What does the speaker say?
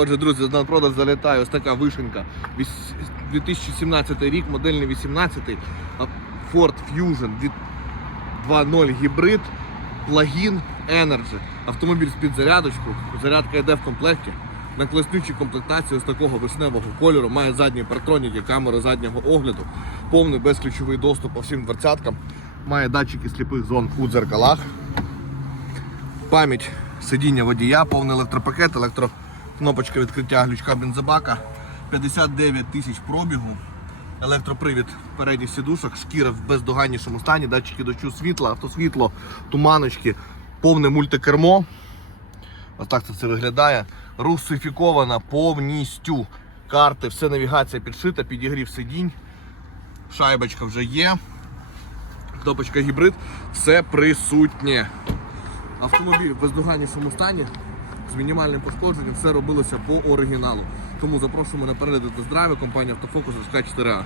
Отже, друзі, на продаж залітає ось така вишенька. 2017 рік, модельний 18 Ford Fusion 2.0 гібрид, плагін Energy. Автомобіль з підзарядочкою. Зарядка йде в комплекті. На класнючій комплектації ось такого вишневого кольору. Має задні партроніки, камери заднього огляду, повний безключовий доступ по всім дверцяткам. Має датчики сліпих зон у дзеркалах пам'ять сидіння водія, повний електропакет, електрокнопочка відкриття глючка бензобака, 59 тисяч пробігу, електропривід передніх сідушок, шкіра в бездоганнішому стані, датчики дощу світла, автосвітло, туманочки, повне мультикермо. Ось так це все виглядає. Русифікована повністю. Карти, все навігація підшита, підігрів сидінь. Шайбочка вже є. Кнопочка гібрид, все присутнє. Автомобіль в бездоганнішому стані з мінімальним пошкодженням, все робилося по оригіналу. Тому запрошуємо на перегляд тест-драйви компанія Автофокус СК 4А.